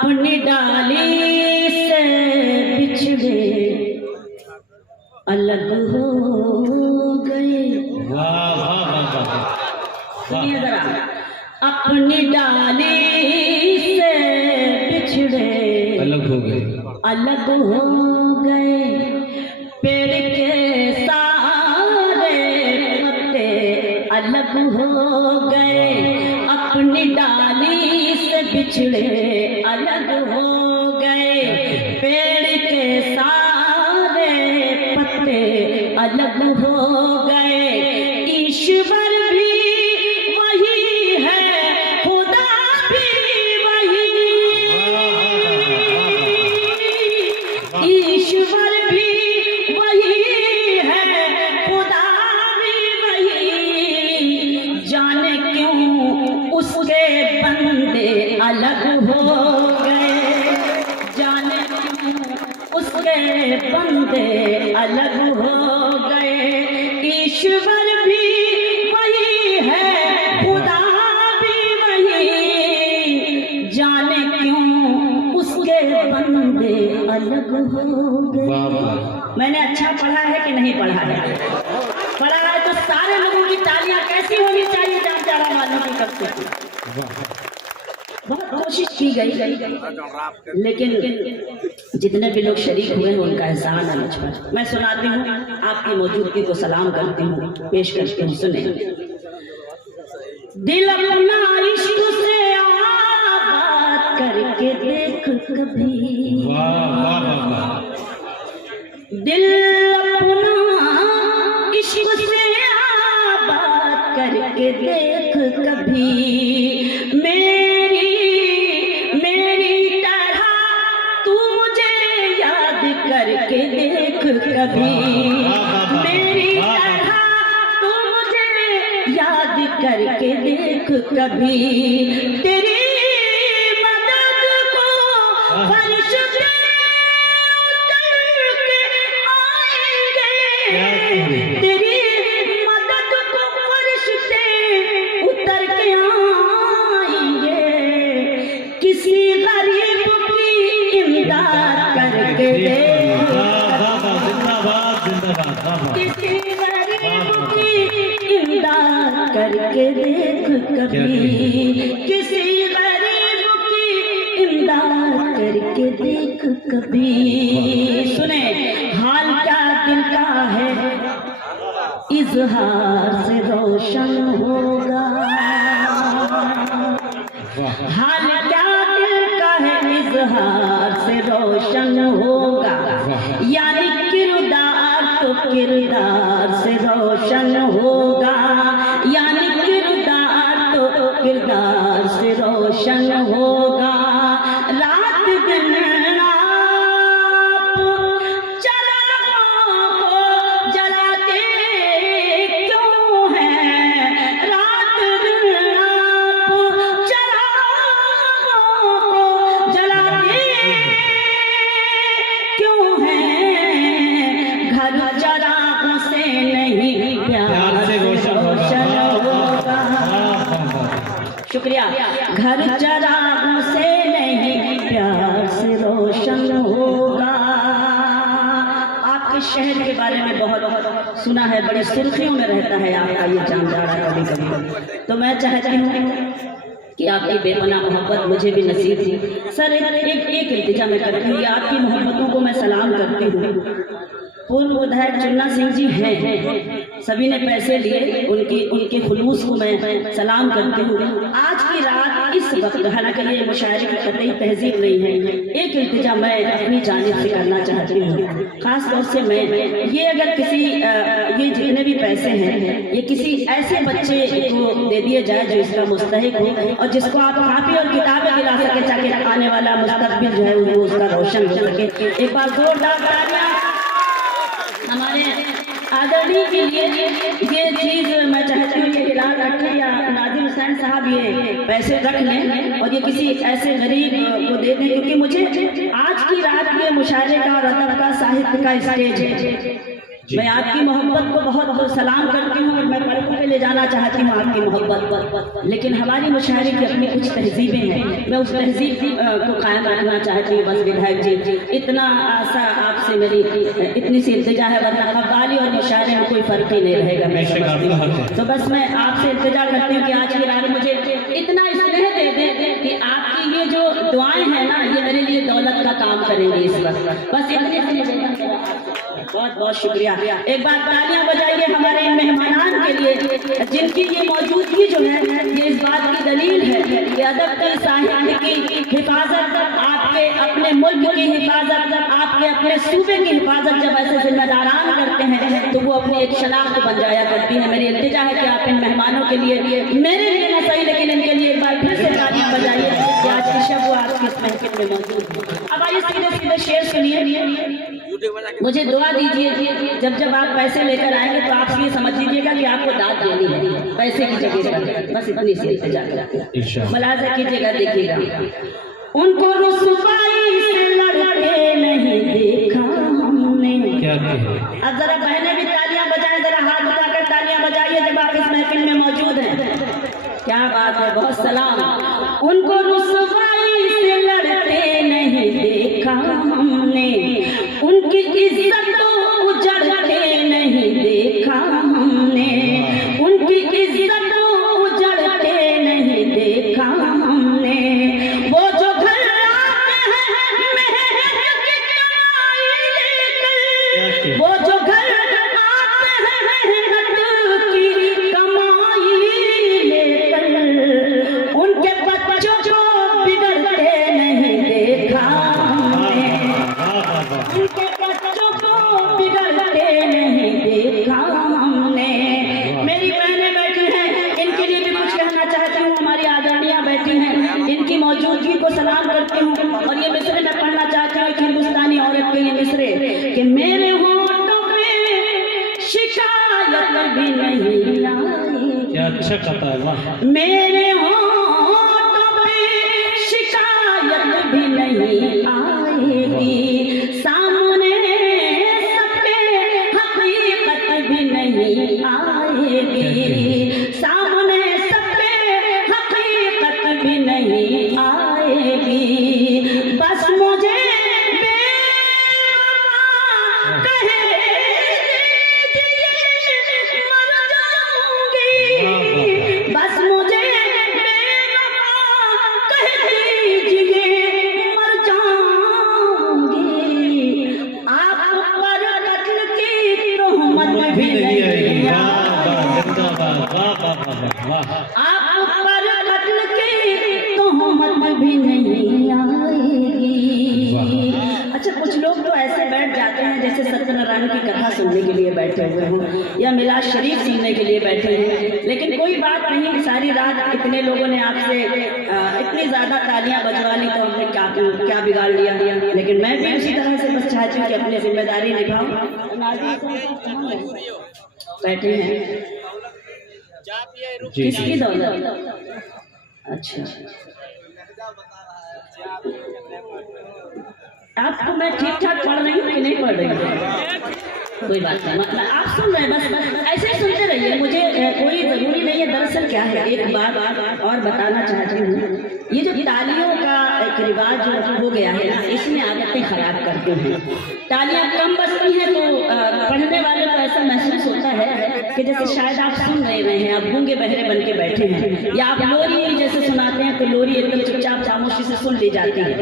अपनी डाली से बिछड़े अलग हो गए। सुनिए जरा, अपनी डाली से बिछड़े अलग हो गए, अलग हो गए। पेड़ के सारे पत्ते अलग हो गए। अपनी डाली से बिछड़े अलग हो गए। पेड़ के सारे पत्ते अलग हो गए। ईश्वर भी वही है, खुदा भी वही। ईश्वर भी वही है, खुदा भी वही। जाने क्यों उसके बंदे अलग हो गए। जाने क्यों उसके बंदे अलग हो गए। ईश्वर भी वही है, खुदा भी वही। जाने क्यों उसके बंदे अलग हो गए। मैंने अच्छा पढ़ा है कि नहीं पढ़ा है? पढ़ा है तो सारे लोगों की तालियां कैसी होनी चाहिए जान जाना वालों की तरफ से। बहुत कोशिश की गई लेकिन जितने भी लोग शरीक हुए हैं उनका एहसान है मुझ पर। मैं सुनाती हूँ, आपकी मौजूदगी को सलाम करती हूँ, पेश करती हूँ, सुने। दिल अपना इश्क से आबाद करके देख कभी। दिल अपना इश्क से आबाद करके देख कभी। मेरी तरह तू मुझे याद करके देख कभी। मेरी तरह तू मुझे याद करके देख कभी। तेरी मदद को फर्श पे उतर के आएंगे। तेरी मदद को फर्श पे उतर के आएंगे। किसी गरीब की इमदाद करके देख। किसी गरीब की इमदाद करके देख कभी। किसी गरीब की इमदाद करके देख कभी। सुने, हाल क्या दिल का है इजहार से रोशन होगा। हाल क्या दिल का है इजहार से रोशन होगा। यानी किरदार तो किरदार से रोशन होगा। यानी किरदार तो किरदार से रोशन होगा। रात दिन आप चरागों को जलाते क्यों हैं? रात दिन आप चरागों को जलाते क्यों हैं? घर चरागों से नहीं प्यार से रोशन होगा। शुक्रिया। घर चरागों से नहीं प्यार से रोशन होगा। आपके शहर के बारे में बहुत सुना है, बड़ी सुर्खियों में रहता है आपका ये जान जाड़ा कभी कभी। तो मैं चाहती हूँ कि आपकी बेपनाह मोहब्बत मुझे भी नसीब थी। सर एक इल्तिजा मैं करती हूँ, आपकी मोहब्बतों को मैं सलाम करती हूँ। पूर्व विधायक चुन्ना सिंह जी हैं, सभी ने पैसे लिए, उनके खुलूस को मैं सलाम करती हूँ। आज की रात इस वक्त, हालांकि ये मुशायरे की कतई तहजीब नहीं है, एक इल्तिजा मैं अपनी जानिब से करना चाहती हूँ। खास तौर से मैं ये अगर किसी ये जितने भी पैसे हैं ये किसी ऐसे बच्चे को दे दिए जाए जो इसका मुस्तहिक हो और जिसको आप कापी और किताबें दिला सके ताकि आने वाला मुस्तकबिल जो है वो उसका रोशन हो सके। एक बार जोरदार तालियां हमारे आदरणीय के लिए। ये चीज मैं चाहती हूँ कि बिलाल रखें या नादिम हुसैन साहब ये पैसे रख लें और ये किसी ऐसे गरीब को दे दें, क्योंकि मुझे आज की रात ये मुशायरे का और अदब का साहित्य का स्टेज है। मैं आपकी मोहब्बत को बहुत बहुत सलाम करती हूँ और मैं पलकों पे ले जाना चाहती हूँ आपकी मोहब्बत। लेकिन हमारी मुशायरे की अपनी कुछ तहजीबें हैं, मैं उस तहजीब को कायम रखना चाहती हूँ। बस विधायक जी, इतना आशा आपसे मेरी इतनी सी इल्तिजा है, वरना कव्वाली और मुशायरे में कोई फ़र्क ही नहीं रहेगा, मैं समझती हूँ। तो बस मैं आपसे इल्तिजा करती हूँ कि आज की रात मुझे इतना स्नेह दे दे कि आपकी ये जो दुआएं हैं ना, ये मेरे लिए दौलत का काम करेंगे इस वक्त। बस इतने बहुत बहुत शुक्रिया। एक बार तालियां बजाइए हमारे इन मेहमानान के लिए, जिनकी ये मौजूदगी जो है ये इस बात की दलील है कि अदब की साहित्य की हिफाजत, आपके अपने मुल्क की हिफाजत, आपके अपने सूबे की हिफाजत जब ऐसे जिम्मेदारान करते हैं तो वो अपनी एक शनाख्त बन जाया करती है। मेरी इल्तिजा है कि आप इन मेहमानों के लिए, मेरे लिए ना सही लेकिन इनके लिए एक बार फिर से तालियां बजाइए कि आज की शब वो आपकी इस महफिल में मौजूद है। अब आइए सीधे सीधे शेर सुनिए। मुझे दुआ दीजिए, जब जब आप पैसे लेकर आएंगे तो आप ये समझ लीजिएगा कि आपको दाद देनी है पैसे की जगह पर। बस इतनी सी इल्तिजा मुलाज़ा कीजिएगा। देखिएगा, उनको रुसवाई से लड़के नहीं देखा हमने। अब जरा बहनें भी तालियां बजाएं, जरा हाथ उठाकर तालियां बजाइए जब आप इस महफिल में मौजूद हैं। क्या बात है, बहुत सलाम। उनको रुसवाई से लड़ते नहीं देखा हमने, उनकी इज्जत तो उजड़ते नहीं देखा हमने, उनकी इज्जत तो उजड़ते नहीं देखा हमने। वो जो घर आते हैं मेहनत की कमाई लेकर, वो जो घर आते हैं मेहनत की कमाई लेकर, उनके बच्चों को बिगड़ते नहीं देखा हमने, उनके बच्चों को बिगड़ते नहीं देखा हमने। मेरी बहनें बैठी हैं, इनके लिए भी कुछ कहना चाहती हूँ। हमारी आदरणियाँ बैठी हैं, इनकी मौजूदगी को सलाम करती हूँ। और ये मिसरे मैं पढ़ना चाहती हूँ, एक हिंदुस्तानी औरत के ये मिसरे कि मेरे होठों में शिकायत भी नहीं आई। क्या अच्छा कहता है, मेरे होठों में शिकायत भी नहीं आएगी, सामने सबके हकीकत भी नहीं आएगी, सामने सबके हकीकत भी नहीं आएगी। बस मुझे कहे दीजिए मर जाऊंगी, बस मुझे कह दीजिए मर जाऊंगी। आप पर कत्ल की तोहमत भी नहीं आएगी, आप पर कत्ल की तोहमत भी नहीं आएगी। अच्छा, कुछ लोग तो ऐसे बैठ जाते हैं जैसे सत्यनारायण की कथा सुनने के लिए बैठे हुए हों या मिलाद शरीफ सुनने के लिए बैठे हैं, लेकिन कोई बात नहीं। सारी रात इतने लोगों ने आपसे इतनी ज़्यादा तालियां बजवा ली तो हमने क्या बिगाड़ लिया। लेकिन मैं भी उसी तरह से बस चाहती हूँ कि अपनी जिम्मेदारी निभाऊं। बैठे हैं किसकी दौलत? अच्छा, आपको मैं ठीक ठाक पढ़ रही हूँ कि नहीं पढ़ रही हूँ? कोई बात नहीं, मतलब आप सुन रहे हैं, बस ऐसे ही सुनते रहिए, मुझे कोई ज़रूरी नहीं है। दरअसल क्या है, एक बात और बताना चाहती हूँ, ये जो तालियों का एक रिवाज जो हो गया है ना, इसमें आदतें खराब करते हैं। तालियां कम बजती हैं तो पढ़ने वाले को ऐसा महसूस होता है कि जैसे शायद आप सुन रहे हैं, आप गूंगे बहरे बन के बैठे हैं, या आप लोरी जैसे सुनाते हैं तो लोरी एकदम चुपचाप खामोशी से सुन ली जाती है।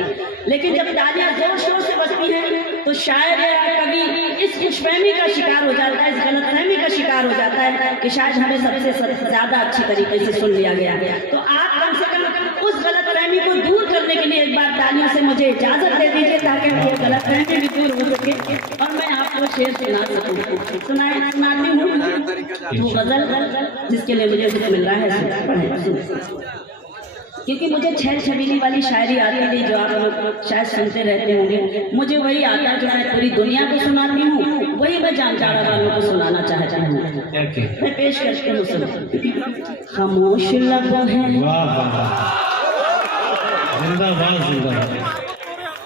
लेकिन जब तालियां जोर शोर से बजती हैं तो शायद कभी इस खुशफहमी का शिकार हो जाता है, इस गलतफहमी का शिकार हो जाता है कि शायद हमें सबसे ज़्यादा अच्छी तरीके से सुन लिया गया। तो आप कम से कम उस गलतफहमी को दूर करने के लिए एक बार तालियों से मुझे इजाज़त दे दीजिए ताकि वो गलतफहमी भी दूर हो सके और मैं आपको शेर सुना सकूँ। सुनाती हूँ वो गज़ल जिसके लिए मुझे हुक्म मिल रहा है, क्योंकि मुझे छेड़ छबीली वाली शायरी आती नहीं जो आप लोग शायद सुनते रहते होंगे। मुझे वही आता है जो मैं पूरी दुनिया को सुनाती हूँ, वही मैं जानचारा वालों को सुनाना चाहता हूँ। मैं पेश करती हूँ, सुनो। खामोश लब है,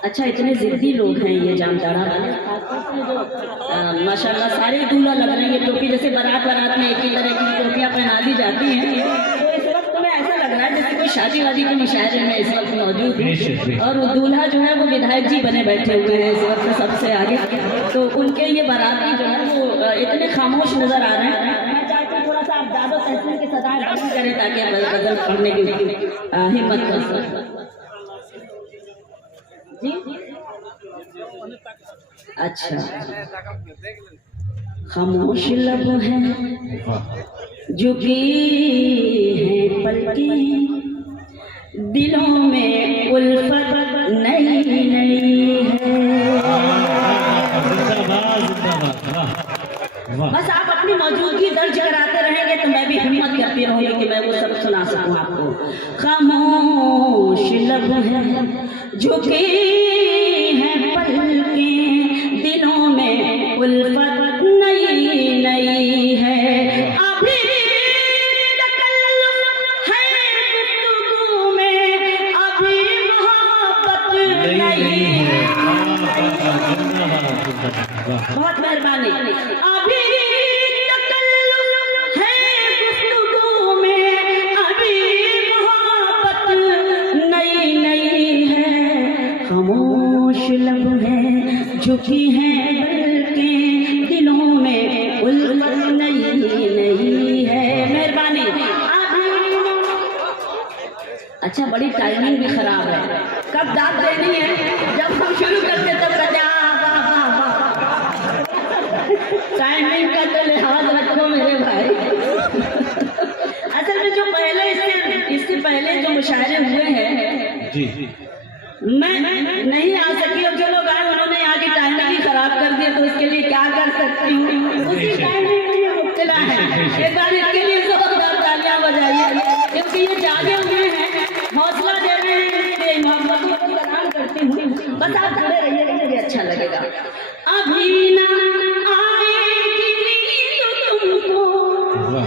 अच्छा, इतने जिद्दी लोग हैं ये जामताड़ा वाले, माशाल्लाह सारे दूल्हा लग रहे हैं टोपी, जैसे बारात में एक ही तरह की टोपियाँ पहना दी जाती हैं। तो इस वक्त तुम्हें ऐसा लग रहा है जैसे कोई शादी वादी के मुशायरे में इस वक्त मौजूद है, और वो दूल्हा जो है वो विधायक जी बने बैठे हुए हैं इस वक्त सबसे आगे। तो उनके ये बाराती जो है वो इतने खामोश नजर आ रहे हैं। मैं चाहती हूँ थोड़ा सा आप दादो तहसील की सदाएं बुलंद करें ताकि गजल पढ़ने की हिम्मत कर सकें। जी अच्छा, खामोश लब है झुकी है पलकें, दिलों में उल्फत नई नई है। बस आप अपनी मौजूदगी दर्ज कराते रहेंगे तो मैं भी हिम्मत करती रहूंगी कि मैं वो सब सुना सकूं आपको। खामोश लब है झुकी है पलकें, दिलों में उल्फत नई नई है। अभी तकल्लुफ़ है गुफ्तगू में, अभी मोहब्बत नहीं है। बहुत मेहरबानी। अभी तकल्लुफ़ है गुफ्तगू में, अभी मोहब्बत नई नई है। खामोश लब है झुकी है पलकें, दिलों में उल्फत नई नई है। मेहरबानी। अच्छा, बड़ी टाइमिंग भी खराब है, कब दाद देनी है जब हम शुरू करते तब कहते टाइमिंग का तो लिहाज रखो मेरे भाई। असल में जो पहले इससे पहले जो मुशायरे हुए हैं जी, मैं नहीं आ सकी, और जो लोग आए उन्होंने यहाँ की टाइमिंग ही खराब कर दी, तो इसके लिए क्या कर सकती हूँ। उसी टाइमिंग में ये मुब्तला है। एक बार इसके लिए जोरदार तालियां बजाइए, क्योंकि ये जागे हुए हैं, हौसला दे रहे हैं, इसलिए मोहब्बतों को सलाम करती हूँ। बस आप खड़े रहिएगा, मुझे अच्छा लगेगा। अभी ना आएगी नींद तुमको,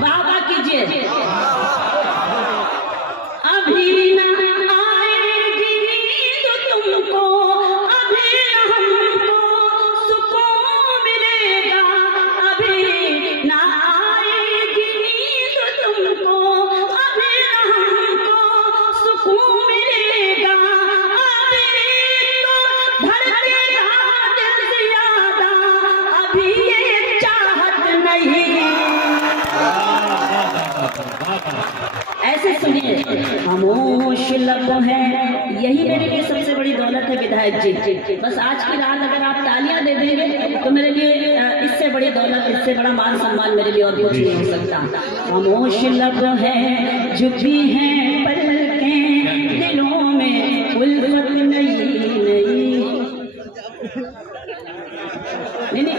बाबा कीजिए। अभी ना आएगी नींद तुमको, अभी हमको सुकून मिलेगा। अभी ना आएगी नींद तुमको, अभी हमको सुकून मिलेगा। अभी तो धड़केगा दिल ज़्यादा, अभी ये चाहत नहीं। ऐसे सुनिए, खामोश लब है, यही मेरे लिए सबसे बड़ी दौलत है विधायक जी। बस आज की रात अगर आप तालियां दे देंगे तो मेरे लिए इससे बड़ी दौलत, इससे बड़ा मान सम्मान मेरे लिए और कुछ नहीं हो सकता। खामोश लब है झुकी है पलकें, दिलों में उल्फत नई नई। नहीं,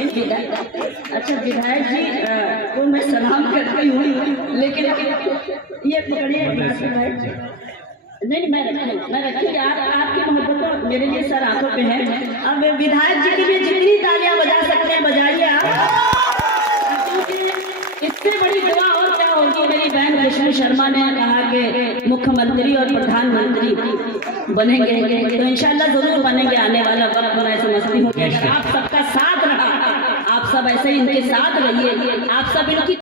अच्छा विधायक जी को मैं सलाम करती हूँ, लेकिन ये पकड़िए नहीं, मैं रखी आपकी मोहब्बत तो मेरे लिए सर आंखों पे है। अब विधायक जी के लिए जितनी तालियां बजा सकते हैं बजाइए आप, क्योंकि इससे बड़ी दुआ और क्या होगी। मेरी बहन विष्णु शर्मा ने कहा कि मुख्यमंत्री और प्रधानमंत्री बनेंगे, तो इंशाल्लाह जरूर बनेंगे। आने वाला वक्त मैं समझती हूँ कि आप सबका साथ रहा, आप सब ऐसे ही इनके साथ रहिए, आप सब इनकी